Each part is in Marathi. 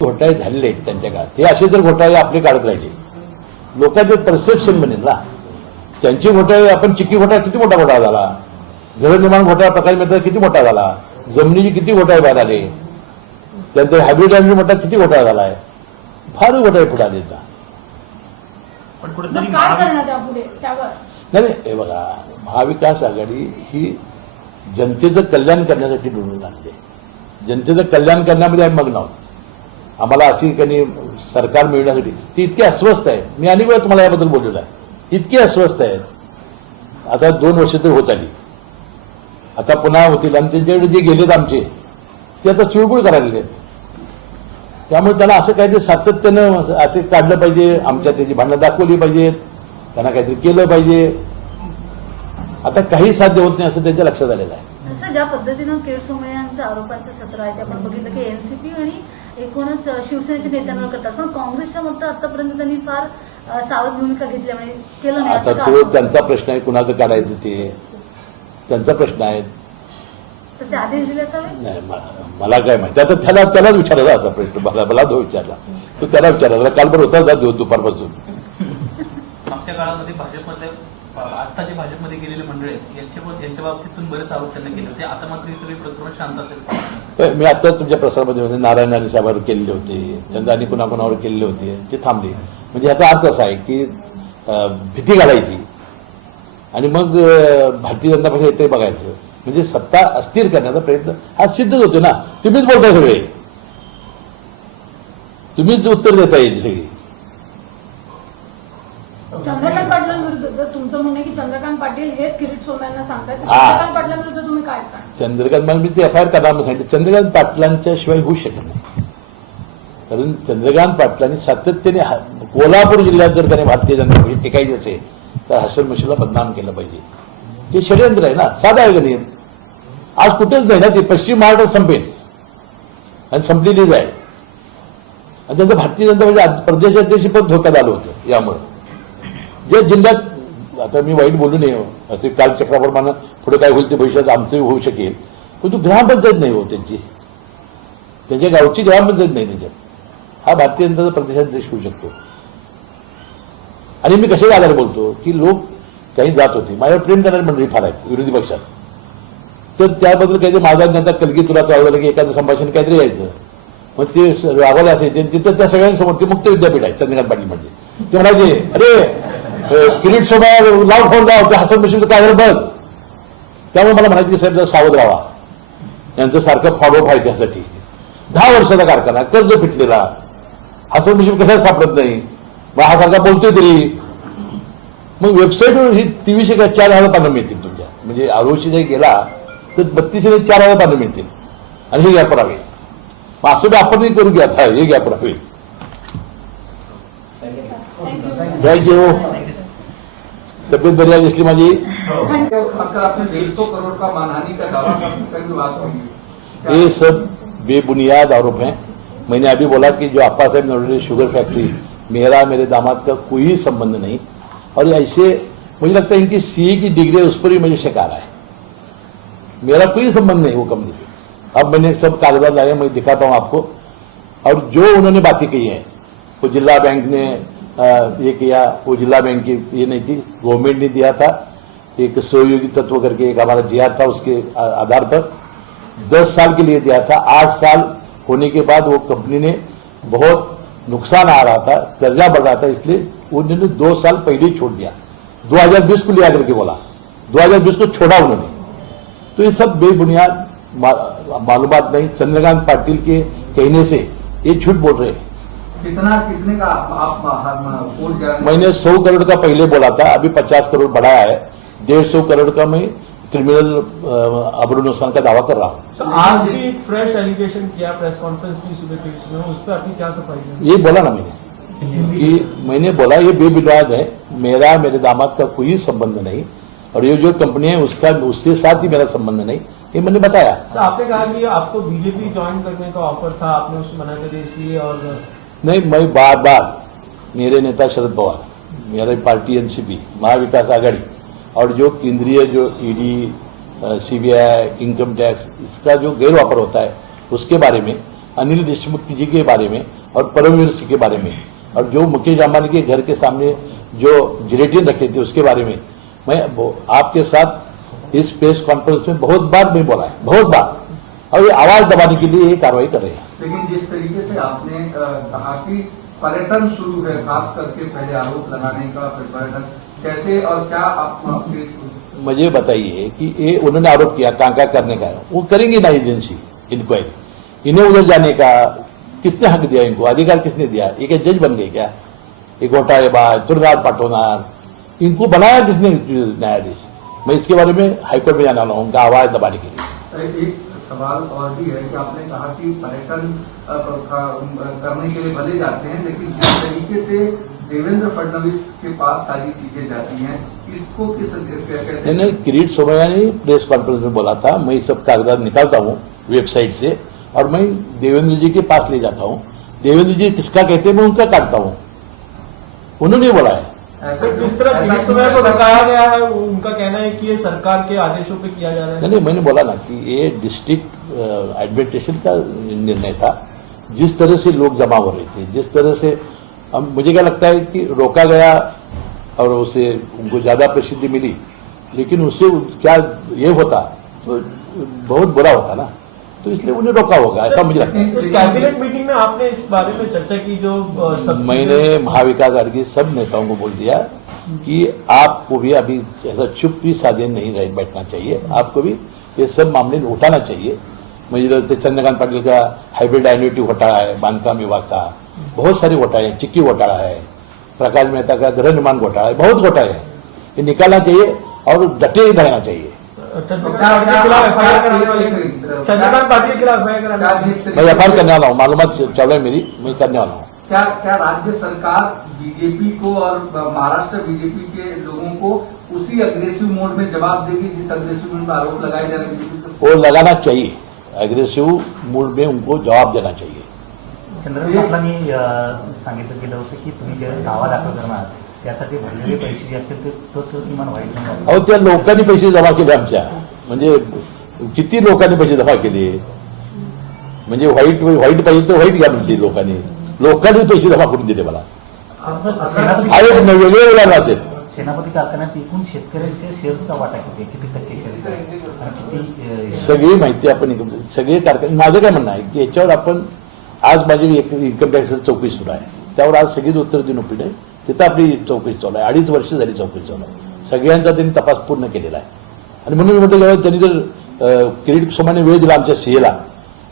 घोटाळे झालेले आहेत त्यांच्या काळात. हे असे जर घोटाळे आपले काढत राहिले, लोकांचं परसेप्शन बनेल ना. त्यांची घोटाळे, आपण चिक्की घोटाळा किती मोठा घोटाळा झाला, गृहनिर्माण घोटाळा प्रकाश मित्र किती मोठा झाला, जमिनीचे किती घोटाळे बाहेर आले, त्यानंतर हायब्रिड मोठा किती घोटाळा झाला आहे, फार घोटाळे पुढे आले. नाही, हे बघा, महाविकास आघाडी ही जनतेचं कल्याण करण्यासाठी निवडून आणते. जनतेचं कल्याण करण्यामध्ये आम्ही मग्न आहोत. आम्हाला अशी काही सरकार मिळण्यासाठी ती इतकी अस्वस्थ आहे. मी अनेक वेळा तुम्हाला याबद्दल बोललेलो आहे. इतकी अस्वस्थ आहेत. आता 2 वर्ष तर होत आली, आता पुन्हा होतील. आणि त्यांच्याकडे जे गेलेत आमचे, ते आता चुळबुळ करायला आहेत. त्यामुळे त्यांना असं काहीतरी सातत्यानं असं काढलं पाहिजे, आमच्या त्याची भांडणं दाखवली पाहिजेत, त्यांना काहीतरी केलं पाहिजे. आता काही साध्य होत नाही असं त्यांच्या लक्षात आलेलं आहे. जसं ज्या पद्धतीनं किरीट सोमय्या यांचं आरोपांचं सत्र आहे, ते आपण बघितलं की एनसीपी आणि एकूणच शिवसेनेच्या नेत्यांवर करतात, पण काँग्रेसच्या मतं आतापर्यंत त्यांनी फार सावध भूमिका घेतल्यामुळे केलं नाही. आता तो त्यांचा प्रश्न आहे, कुणाचं काढायचं ते त्यांचा प्रश्न आहे. तसे आदेश दिले असावे. नाही, मला काय माहिती. आता त्यालाच विचारला आता प्रश्न, मला तो विचारला, तो त्याला विचारला. काल पण होता जा दुपारपासून. मागच्या काळामध्ये भाजपमध्ये आता जे भाजपमध्ये गेलेले मंडळ आहेत यांच्या बाबतीतून बरेच आरोप त्यांना केले होते. आता मात्र ही सगळी प्रकरण शांत असेल. मी आता तुमच्या प्रसारमध्ये नारायण राणे साहेबांवर केलेले होते, त्यांना आणि कुणाकुणावर केलेले होते, ते थांबले. म्हणजे याचा अर्थ असा आहे की भीती घालायची आणि मग भारतीय जनता पक्ष येते बघायचं, म्हणजे सत्ता अस्थिर करण्याचा प्रयत्न हा सिद्धच होतो ना. तुम्हीच बोलताय सगळे, तुम्हीच उत्तर देताय याची सगळी. चंद्रकांत पाटलांविरुद्ध तुमचं म्हणणं की चंद्रकांत पाटील हेच किरीट सोमय्यांना सांगतात, चंद्रकांत पाटलांविरुद्ध तुम्ही काय सांगा? चंद्रकांत मला मी ते FIR करणार सांगितलं. चंद्रकांत पाटलांच्या शिवाय होऊ शकत नाही. कारण चंद्रकांत पाटलांनी सातत्याने कोल्हापूर जिल्ह्यात जर काही भारतीय जनता पक्ष टिकायची असेल तर हसन मुश्रीफला बदनाम केलं पाहिजे. ते षडयंत्र आहे ना, साधा आहे गणित. आज कुठेच नाही ना, ते पश्चिम महाराष्ट्रात संपेल आणि संपलेलीच आहे. आणि त्यांचं भारतीय जनता पक्ष प्रदेशाध्यक्ष पण धोक्यात आलं होतं. यामुळे जे जिल्ह्यात, आता मी वाईट बोलू नये, असे काल चक्राप्रमाणे पुढे काय होईल ते भविष्यात आमचंही होऊ शकेल, पण तो ग्रामपंचायत नाही हो त्यांची, त्यांच्या गावची ग्रामपंचायत नाही त्याच्यात. हा भारतीय जनता प्रदेशाध्यक्ष होऊ शकतो. आणि मी कशाच्या आधारे बोलतो की लोक काही जात होते, माझ्यावर प्रेम करणारी मंडळी फार आहेत विरोधी पक्षात, तर त्याबद्दल काहीतरी माझा त्यांचा कलगी तुला चालवलं की एखादं संभाषण काहीतरी यायचं, मग ते राबवलं असायचे. तिथं त्या सगळ्यांसमोर ते मुक्त विद्यापीठ आहे चंद्रकांत पाटील म्हणजे, ते म्हणायचे अरे किरीट सोमय्या लाव फोन लाव, ते हसन मुश्रीफचं काय झालं बघ. त्यामुळे मला म्हणायचं की साहेब जर सावध राहा, यांचं सारखं फॉलोअप आहे त्यासाठी. 10 वर्षाचा कारखाना, कर्ज फिटलेला, हसन मुश्रीफ कशाच सापडत नाही, मग हा सारखा बोलतोय तरी. मग वेबसाईटवर ही 2300 का 4000 पानं मिळतील तुमच्या, म्हणजे आरोशी जरी गेला तर 3200 ते 4000 पानं मिळतील. आणि हे गॅप राहावे, मग असं आपणही करू घ्या, हे गॅप राहावे. थँक्यू. तब्येत बरी आहे दिसली माझी. ये सब बेबुनियाद आरोप हैं. मैंने अभी बोला कि जो अप्पा साहब नरोडे शुगर फैक्ट्री, मेरा मेरे दामाद का कोई संबंध नहीं. और ऐसे मुझे लगता है इनकी सीए की डिग्री उस पर ही मुझे शक आ रहा है. मेरा कोई संबंध नहीं वो कंपनी से. अब मैंने सब कागजात लाए, मैं दिखाता हूं आपको. और जो उन्होंने बातें कही है, वो जिला बैंक ने ये किया, वो जिला बैंक की ये नहीं थी, गवर्नमेंट ने दिया था एक सहयोगी तत्व करके, एक हमारा जीआर था, उसके आधार पर 10 साल के लिए दिया था. 8 साल होने के बाद वो कंपनी ने बहुत नुकसान आ रहा था, कर्जा बढ़ रहा था, इसलिए उन्होंने 2 साल पहले ही छोड़ दिया. 2020 को लिया करके बोला, 2020 को छोड़ा उन्होंने. तो ये सब बेबुनियाद मालूमात नहीं. चंद्रकांत पाटिल के कहने से ये झूठ बोल रहे हैं. कितने का आप मैंने 100 करोड़ का पहले बोला था, अभी 50 करोड़ बढ़ाया है. 150 करोड़ का मैं क्रिमिनल अबरू नुकसान का दावा कर रहा हूं. आज भी फ्रेश एलिगेशन किया प्रेस कॉन्फ्रेंस की सुबह में, उस पर आपकी क्या सफाई? ये बोला ना मैंने बोला ये बेबुनियाद है, मेरा मेरे दामाद का कोई संबंध नहीं, और ये जो कंपनी है उसका उसके साथ ही मेरा संबंध नहीं, ये मैंने बताया. तो आपने कहा कि आपको बीजेपी ज्वाइन करने का ऑफर था, आपने उसको मना कर दिया इसलिए. और नहीं, मैं बार बार मेरे नेता शरद पवार, मेरी पार्टी एनसीपी, महाविकास आघाड़ी, और जो केंद्रीय जो ईडी, सीबीआई, इनकम टैक्स, इसका जो गैरवापर होता है उसके बारे में अनिल देशमुख जी के बारे में और परमवीर सिंह के बारे में और जो मुकेश अंबानी के घर के सामने जो जिलेटिन रखे थे उसके बारे में मैं आपके साथ इस प्रेस कॉन्फ्रेंस में बहुत बार मैं बोला है, बहुत बार, और ये आवाज दबाने के लिए ये कार्रवाई कर रहे हैं। लेकिन जिस तरीके से आपने कहा कि पर्यटन शुरू है, खास करके पहले आरोप लगाने का, फिर पर्यटन कैसे और क्या आप मुझे बताइए कि ये उन्होंने आरोप किया टांका करने का, वो करेंगे ना एजेंसी इंक्वायरी, इन्हें उधर जाने का किसने हक दिया, इनको अधिकार किसने दिया? ये क्या जज बन गए क्या? एक घोटालेबाज तुरगार पाठवनार, इनको बनाया किसने न्यायाधीश? मैं इसके बारे में हाईकोर्ट में जाना हूं उनका आवाज दबाने के लिए। एक सवाल और भी है कि आपने कहा कि पर्यटन करने के लिए भले जाते हैं, लेकिन जिस तरीके से देवेंद्र फडणवीस के पास सारी चीजें जाती हैं, इसको किस कहते हैं? नहीं, किरीट सोमैया ने प्रेस कॉन्फ्रेंस में बोला था, मैं सब कागजात निकालता हूं वेबसाइट से और मैं देवेंद्र जी के पास ले जाता हूं, देवेंद्र जी किसका कहते हैं मैं उनका काटता हूं, उन्होंने बोला है। सर, जिस तरह किरीट सोमैया को बताया गया है, उनका कहना है कि ये सरकार के आदेशों पे किया जा रहा है। नहीं, मैंने बोला ना कि ये डिस्ट्रिक्ट एडमिनिस्ट्रेशन का निर्णय था। जिस तरह से लोग जमा हो रहे थे, जिस तरह से अब मुझे क्या लगता है कि रोका गया और उसे उनको ज्यादा प्रसिद्धि मिली, लेकिन उससे क्या ये होता तो बहुत बुरा होता ना, तो इसलिए उन्हें रोका होगा, ऐसा मुझे लगता है। तो कैबिनेट मीटिंग में आपने इस बारे में चर्चा की, जो मैंने महाविकास आघाड़ी के सब नेताओं को बोल दिया कि आपको भी अभी ऐसा चुप भी साधे नहीं रह बैठना चाहिए, आपको भी ये सब मामले उठाना चाहिए। मुझे चंद्रकांत पाटिल का हाइब्रिड एन्युटी घोटाला है, बांधकाम विभाग का बहुत सारे घोटाले हैं, चिक्की घोटाला है, प्रकाश मेहता का गृह निर्माण घोटाला है, बहुत घोटाले हैं, ये निकालना चाहिए और डटे रहना चाहिए। चंद्रकांत पाटिल के खिलाफ मैं एफआईआर करने वाला हूँ, मालूमात चालू है मेरी, मैं करने वाला हूँ। क्या राज्य सरकार बीजेपी को और महाराष्ट्र बीजेपी के लोगों को उसी अग्रेसिव मोड में जवाब देगी जिस अग्रेसिव मोड में आरोप लगाए जा रहे हैं? वो लगाना चाहिए, अग्रेसिव मूड में उनको जवाब देना चाहिए। चंद्रकांत पाटलांनी सांगितलं गेलं होतं की तुम्ही जे दावा दाखल करणार त्यासाठी भरलेले पैसे जे असतील तो किमान वाईट नाही. अहो, त्या लोकांनी पैसे जमा केले आमच्या, म्हणजे किती लोकांनी पैसे जमा केले, म्हणजे व्हाईट पाहिजे तर व्हाईट घ्या म्हणजे लोकांनी पैसे जमा करून दिले मला, हा एक वेगळे उदाहरण असेल। सेनापती कारखान्यात एकूण शेतकऱ्यांच्या शेअरचा वाटा किती टक्के शेअर आणि किती सगळी माहिती आपण सगळे कारखाने, माझं काय म्हणणं आहे की याच्यावर आपण आज माझी इन्कम टॅक्स चौकशी सुरू आहे, त्यावर आज सगळीच उत्तर देणं उपयोग आहे, तिथं आपली चौकशी चालू आहे, 2.5 वर्ष झाली चौकशी चालू आहे, सगळ्यांचा त्यांनी तपास पूर्ण केलेला आहे। आणि म्हणून मी म्हटलं जेव्हा त्यांनी जर किरीट सोमैयाने वेळ दिला आमच्या सीएला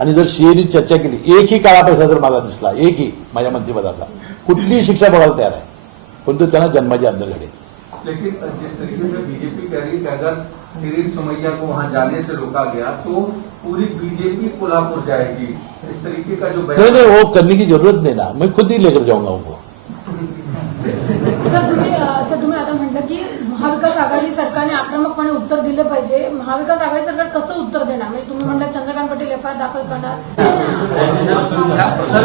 आणि जर सीएनी चर्चा केली, एकही काळा पैसा जर माझा दिसला, एकही माझ्या मंत्रिपदाचा, कुठलीही शिक्षा बघायला तयार आहे, परंतु त्यांना जन्माची अंदर घडेल। लेकिन जिस तरीके से बीजेपी कह रही है कि अगर किरीट सोमैया को वहां जाने से रोका गया तो पूरी बीजेपी कोल्हापुर जाएगी, इस तरीके का जो नहीं, वो करने की जरूरत नहीं ना, मैं खुद ही लेकर जाऊंगा उनको। सर तुम्ही आता म्हटलं की महाविकास आघाडी सरकारने आक्रमकपणे उत्तर दिलं पाहिजे, महाविकास आघाडी सरकार कसं उत्तर देणार? म्हणजे तुम्ही म्हणलं चंद्रकांत पाटील एफआयआर दाखल करणार,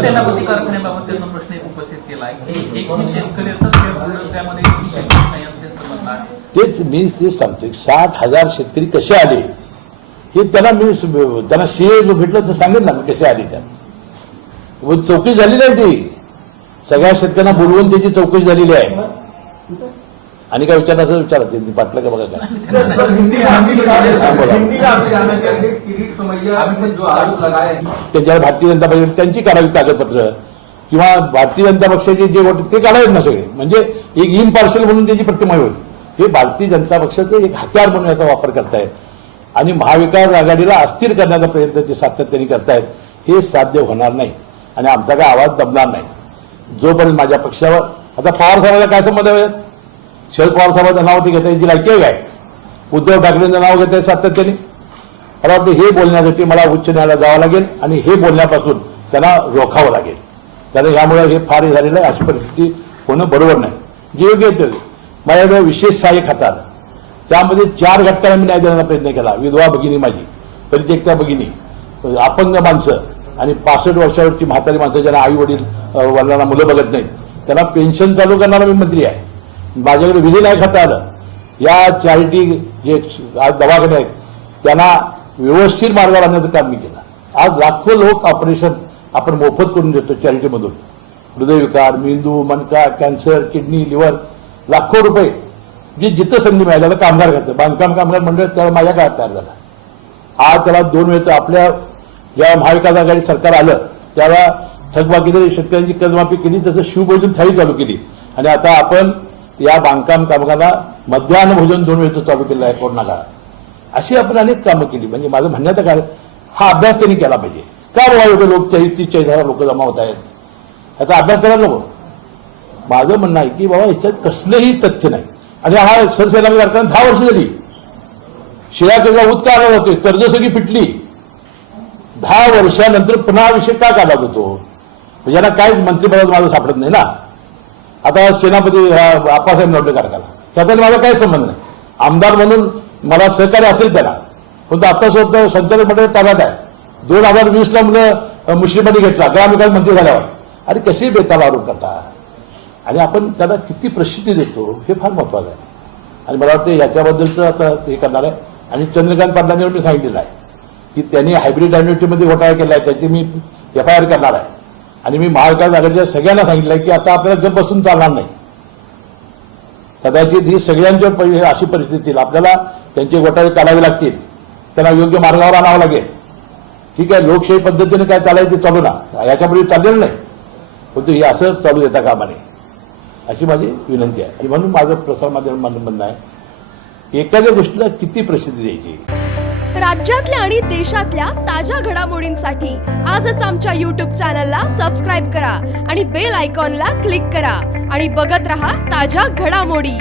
सेनापती कारखान्याबाबत त्यांना प्रश्न उपस्थित केला आहे की एक शेतकऱ्याचा शेअर त्यामध्ये किती शेतकरी नाही असे संबंध आहे। तेच मी तेच सांगतोय, 60,000 शेतकरी कसे आले हे त्यांना सीए जो भेटलं तर सांगेल ना मी कसे आले, त्या चौकशी झाली नाही, ती सगळ्या शेतकऱ्यांना बोलवून त्याची चौकशी झालेली आहे। आणि काय विचारायचं विचारा, त्यांनी पाटलं का बघा काय किरीट सोमैया जो आरोप लगाए त्यांच्यावर भारतीय जनता पक्ष त्यांची काढावी कागदपत्र किंवा भारतीय जनता पक्षाचे जे वोट ते काढावेत ना सगळे, म्हणजे एक इम्पार्शल म्हणून त्यांची प्रतिमा होईल। हे भारतीय जनता पक्षाचं एक हत्यार म्हणून याचा वापर करतायत आणि महाविकास आघाडीला अस्थिर करण्याचा प्रयत्न ते सातत्याने करतायत, हे साध्य होणार नाही आणि आमचा काय आवाज दबणार नाही जोपर्यंत माझ्या पक्षावर। आता पवार साहेबांचा काय संबंध आहे? शरद पवार साहेबांचं नाव ते घेता याची लायकी आहे काय? उद्धव ठाकरेंचं नाव घेत आहे सातत्याने, मला वाटतं हे बोलण्यासाठी मला उच्च न्यायालयात जावं लागेल आणि हे बोलण्यापासून त्यांना रोखावं लागेल, कारण यामुळे हे फार झालेलं आहे, अशी परिस्थिती होणं बरोबर नाही। जे योग्य आहे माझ्याकडे विशेष सहाय्यक हातात, त्यामध्ये 4 घटकांना मी न्याय देण्याचा प्रयत्न केला, विधवा भगिनी माझी, परित्यक्ता भगिनी, अपंग माणसं आणि 65 वर्षावरची म्हातारी माणसं ज्यांना आई वडील वडिलांना मुलं बघत नाहीत, त्यांना पेन्शन चालू करणारा मी मंत्री आहे। माझ्याकडे विधी नाही खाता आलं, या चॅरिटी जे आज दवाखाने आहेत त्यांना व्यवस्थित मार्गावर आणण्याचं काम मी केलं। आज लाखो लोक ऑपरेशन आपण मोफत करून देतो चॅरिटीमधून. हृदयविकार, मेंदू, मणका, कॅन्सर, किडनी, लिव्हर, लाखो रुपये जे जिथं संधी मिळाली. आता कामगार खातं, बांधकाम कामगार मंडळ त्याला माझ्या काळात तयार झाला. आज त्याला 2 वेळचं आपल्या जेव्हा महाविकास आघाडी सरकार आलं त्यावेळा थकबाकीदारी शेतकऱ्यांची कर्जमाफी केली, तसं शिवभोजन थाळी चालू केली. आणि आता आपण या बांधकाम कामगारांना मध्यान्ह भोजन 2 वेळचं चालू केलं आहे कोरोना काळात. अशी आपण अनेक कामं केली. म्हणजे माझं म्हणण्याचं काय, हा अभ्यास त्यांनी केला पाहिजे. का बाबा एवढे लोक 30-40 लोक जमा होत आहेत, याचा अभ्यास करायला नको. माझं म्हणणं आहे की बाबा याच्यात कसलंही तथ्य नाही. आणि हा सरसेनापती कारखाना 10 वर्ष झाली. शिळा कर्जा उत का आला होतोय, कर्ज सगळी पिटली. 10 वर्षानंतर पुन्हा विषय का काढला होतो, ज्यांना काय मंत्रिपदात माझं सापडत नाही ना. आता सेनापती आप्पासाहेब नवले कारखाना, त्याचा माझा काही संबंध नाही. आमदार म्हणून मला सहकार्य असेल त्याला, पण आता स्वतः संचालक मंडळ ताब्यात आहे. 2020ला मुलं मुश्रीफांनी घेतला ग्रामविकास मंत्री झाल्यावर. आणि कसे बेताला आरोप करता. आणि आपण त्याला किती प्रसिद्धी देतो हे फार महत्वाचं आहे. आणि मला वाटतं याच्याबद्दलचं आता हे करणार आहे. आणि चंद्रकांत पाटलांवर मी सांगितलेलं आहे की त्यांनी हायब्रिड अॅन्युइटीमध्ये घोटाळा केला आहे, त्याची मी FIR करणार आहे. आणि मी महाविकास आघाडीच्या सगळ्यांना सांगितलं आहे की आता आपल्याला गप बसून चालणार नाही. कदाचित ही सगळ्यांच्या अशी परिस्थिती येईल, आपल्याला त्यांचे घोटाळे काढावे लागतील, त्यांना योग्य मार्गावर आणावं लागेल. ठीक आहे, लोकशाही पद्धतीने काय चालायचं ते चालू ना, याच्यापूर्वी चाललेलं नाही, परंतु हे असं चालू देता कामा नये अशी माझी विनंती आहे. आणि म्हणून माझं प्रसारमाध्यम म्हणणं आहे, एखाद्या गोष्टीला किती प्रसिद्धी द्यायची. राज्यातल्या आणि देशातल्या ताज्या घडामोडींसाठी आजच आमच्या YouTube चॅनलला सबस्क्राईब करा आणि बेल आयकॉनला क्लिक करा आणि बघत रहा ताज्या घडामोडी.